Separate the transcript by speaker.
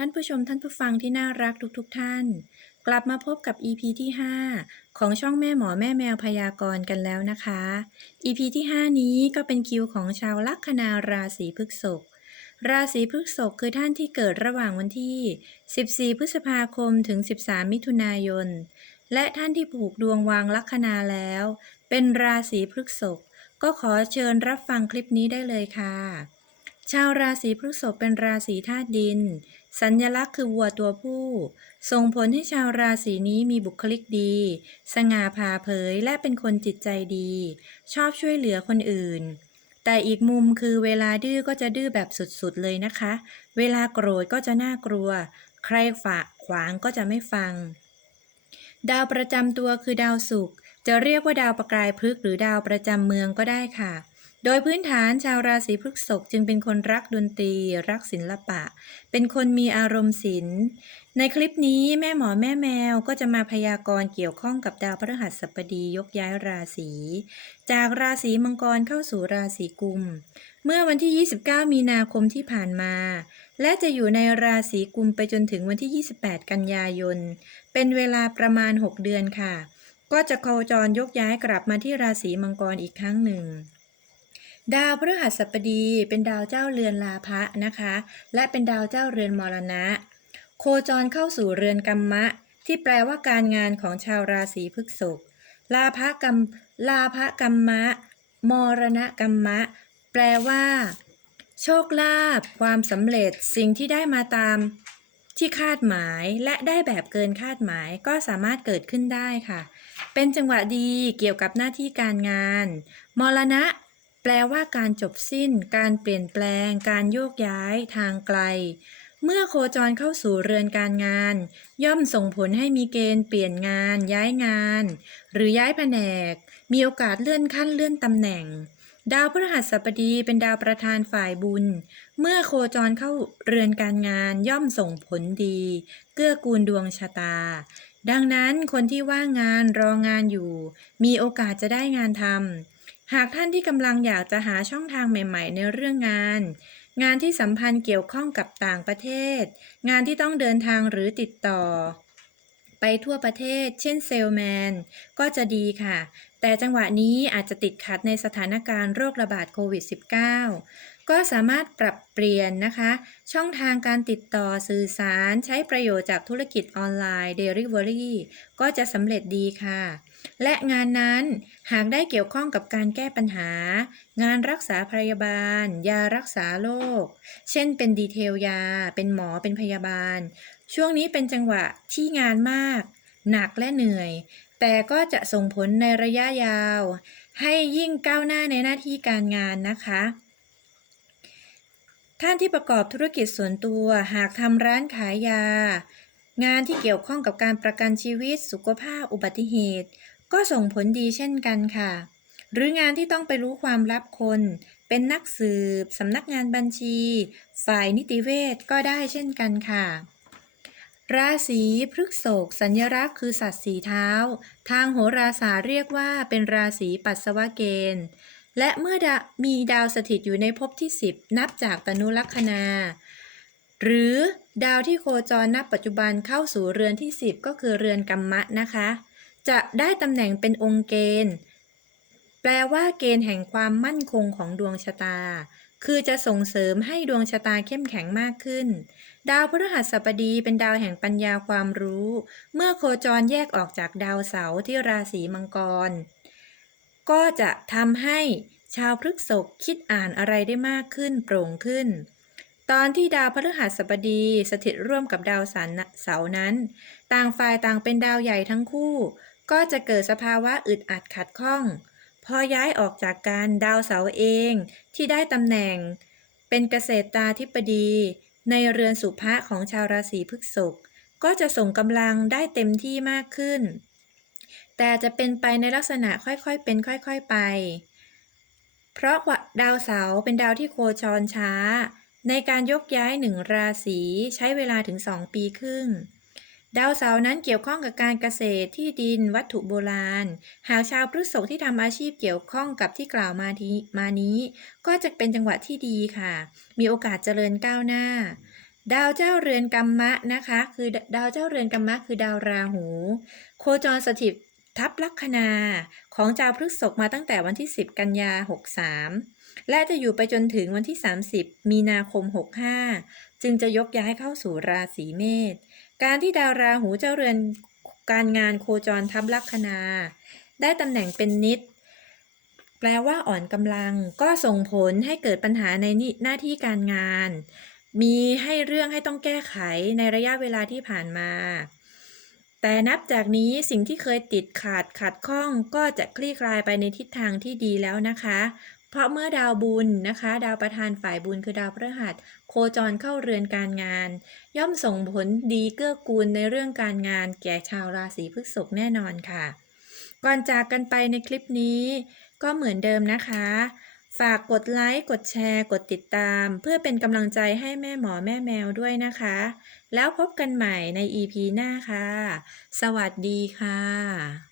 Speaker 1: ท่านผู้ชมท่านผู้ฟังที่น่ารักทุกๆทท่าน กลับมาพบกับ EP ที่ 5 ของช่องแม่หมอแม่แมวพยากรณ์กันแล้วนะคะ EP ที่ 5 นี้ก็เป็นคิวของชาวลัคนาราศีพฤษภราศีพฤษภคือท่านที่เกิดระหว่างวันที่ 14 พฤษภาคมถึง 13 มิถุนายน และท่านที่ผูกดวงวางลัคนาแล้ว เป็นราศีพฤษภก็ขอเชิญรับฟังคลิปนี้ได้เลยค่ะ ชาวราศีพฤษภเป็นราศีธาตุดิน สัญลักษณ์คือวัวตัวผู้ ส่งผลให้ชาวราศีนี้มีบุคลิกดี สง่าผ่าเผยและเป็นคนจิตใจดี ชอบช่วยเหลือคนอื่น แต่อีกมุมคือเวลาดื้อก็จะดื้อแบบสุดๆเลยนะคะ เวลาโกรธก็จะน่ากลัว ใครฝากขวางก็จะไม่ฟัง ดาวประจำตัวคือดาวศุกร์จะเรียกว่าดาวประกายพฤกษ์หรือดาวประจำเมืองก็ได้ค่ะ โดยพื้นฐานชาวราศีพฤษภจึงเป็นคนรักดนตรี รักศิลปะ เป็นคนมีอารมณ์ศิลป์ ในคลิปนี้แม่หมอแม่แมวก็จะมาพยากรณ์เกี่ยวข้องกับดาวพฤหัสบดียกย้ายราศี จากราศีมังกรเข้าสู่ราศีกุม เมื่อวันที่ 29 มีนาคมที่ผ่านมา และจะอยู่ในราศีกุมไปจนถึงวันที่ 28 กันยายน เป็นเวลาประมาณ 6 เดือนค่ะ ก็จะโคจรยกย้ายกลับมาที่ราศีมังกรอีกครั้งหนึ่ง ดาวพฤหัสบดีเป็นดาวเจ้าเรือนลาภะนะคะ และเป็นดาวเจ้าเรือนมรณะ โคจรเข้าสู่เรือนกรรมะ ที่แปลว่าการงานของชาวราศีพฤษภลาภกรรมลาภกรรมะ มรณะกรรมะ แปลว่า โชคลาภความสำเร็จสิ่งที่ได้มาตาม ที่คาดหมายและได้แบบเกินคาดหมายก็สามารถเกิดขึ้นได้ค่ะ เป็นจังหวะดีเกี่ยวกับหน้าที่การงาน มรณะ แปลว่าการจบสิ้น การเปลี่ยนแปลง การโยกย้ายทางไกล เมื่อโคจรเข้าสู่เรือนการงาน ย่อมส่งผลให้มีเกณฑ์เปลี่ยนงาน ย้ายงาน หรือย้ายแผนก มีโอกาสเลื่อนขั้นเลื่อนตำแหน่ง ดาวพฤหัสบดีเป็นดาวประธานฝ่ายบุญ เมื่อโคจรเข้าเรือนการงานย่อมส่งผลดี เกื้อกูลดวงชะตาดังนั้นคนที่ว่างงานรองานอยู่ มีโอกาสจะได้งานทำ หากท่านที่กำลังอยากจะหาช่องทางใหม่ ๆ ในเรื่องงาน งานที่สัมพันธ์เกี่ยวข้องกับต่างประเทศ งานที่ต้องเดินทางหรือติดต่อ ไปทั่วประเทศ เช่นเซลแมน ก็จะดีค่ะ แต่จังหวะนี้อาจจะติดขัดในสถานการณ์โรคระบาดโควิด -19 ก็สามารถปรับเปลี่ยนนะคะ ช่องทางการติดต่อสื่อสารใช้ประโยชน์จากธุรกิจออนไลน์ Delivery ก็จะสำเร็จดีค่ะ และงานนั้นหากได้เกี่ยวข้องกับการแก้ปัญหา งานรักษาพยาบาล ยารักษาโรคเช่นเป็นดีเทลยา เป็นหมอเป็นพยาบาล ช่วงนี้เป็นจังหวะที่งานมาก หนักและเหนื่อย แต่ก็จะส่งผลในระยะยาว ให้ยิ่งก้าวหน้าในหน้าที่การงานนะคะท่านที่ประกอบธุรกิจส่วนตัวหากทำร้านขายยา งานที่เกี่ยวข้องกับการประกันชีวิต สุขภาพ อุบัติเหตุ ก็ส่งผลดีเช่นกันค่ะ หรืองานที่ต้องไปรู้ความลับคน เป็นนักสืบ สำนักงานบัญชี ฝ่ายนิติเวชก็ได้เช่นกันค่ะ ราศีพฤกษภสัญลักษณ์คือสัตว์สีเท้า ทางโหราศาสตร์เรียกว่าเป็นราศีปัสสาวะเกณฑ์ และเมื่อมีดาวสถิตอยู่ในภพที่ 10 นับจากตนุลัคนา หรือดาวที่โคจรนับปัจจุบันเข้าสู่เรือนที่ 10 ก็คือเรือนกรรมะนะคะ จะได้ตำแหน่งเป็นองค์เกณฑ์ แปลว่าเกณฑ์แห่งความมั่นคงของดวงชะตา คือจะส่งเสริมให้ดวงชะตาเข้มแข็งมากขึ้น ดาวพฤหัสบดีเป็นดาวแห่งปัญญาความรู้ เมื่อโคจรแยกออกจากดาวเสาร์ที่ราศีมังกร ก็จะทำให้ชาวพฤกษภคิดอ่านอะไรได้มากขึ้นโปร่งขึ้น ตอนที่ดาวพฤหัสบดีสถิตร่วมกับดาวสันเสาร์นั้น ต่างฝ่ายต่างเป็นดาวใหญ่ทั้งคู่ ก็จะเกิดสภาวะอึดอัดขัดข้อง พอย้ายออกจากการดาวเสาร์เองที่ได้ตำแหน่ง เป็นเกษตรตาธิบดี ในเรือนสุภะของชาวราศีพฤษภก็จะส่งกำลังได้เต็มที่มากขึ้น แต่จะเป็นไปในลักษณะค่อยๆเป็นค่อยๆไป เพราะว่าดาวเสาร์เป็นดาวที่โคจรช้า ในการยกย้ายหนึ่งราศีใช้เวลาถึง 2 ปีครึ่ง ดาวเสาร์นั้นเกี่ยวข้องกับการเกษตรที่ดินวัตถุโบราณ หากชาวพฤษภที่ทำอาชีพเกี่ยวข้องกับที่กล่าวมาทีมานี้ ก็จะเป็นจังหวะที่ดีค่ะ มีโอกาสเจริญก้าวหน้า ดาวเจ้าเรือนกัมมะนะคะ คือดาวเจ้าเรือนกัมมะคือดาวราหู โคจรสถิต ทับลัคนาของชาวพฤษภมาตั้งแต่วันที่ 10 กันยา 63 และจะอยู่ไปจนถึงวันที่ 30 มีนาคม 65 จึงจะยกย้ายเข้าสู่ราศีเมษ การที่ดาวราหูเจ้าเรือนการงานโคจรทับลัคนา ได้ตำแหน่งเป็นนิด แปลว่าอ่อนกำลังก็ส่งผลให้เกิดปัญหาในหน้าที่การงาน มีให้เรื่องให้ต้องแก้ไขในระยะเวลาที่ผ่านมา แต่นับจากนี้สิ่งที่เคยติดขาดขัดข้องก็จะคลี่คลายไปในทิศทางที่ดีแล้วนะคะ เพราะเมื่อดาวบุญนะคะ ดาวประธานฝ่ายบุญคือดาวพฤหัส โคจรเข้าเรือนการงาน ย่อมส่งผลดีเกื้อกูลในเรื่องการงาน แก่ชาวราศีพฤษภแน่นอนค่ะ ก่อนจากกันไปในคลิปนี้ ก็เหมือนเดิมนะคะ ฝากกดไลค์ กดแชร์ กดติดตาม เพื่อเป็นกำลังใจให้แม่หมอแม่แมวด้วยนะคะ แล้วพบกันใหม่ใน EP หน้าค่ะ สวัสดีค่ะ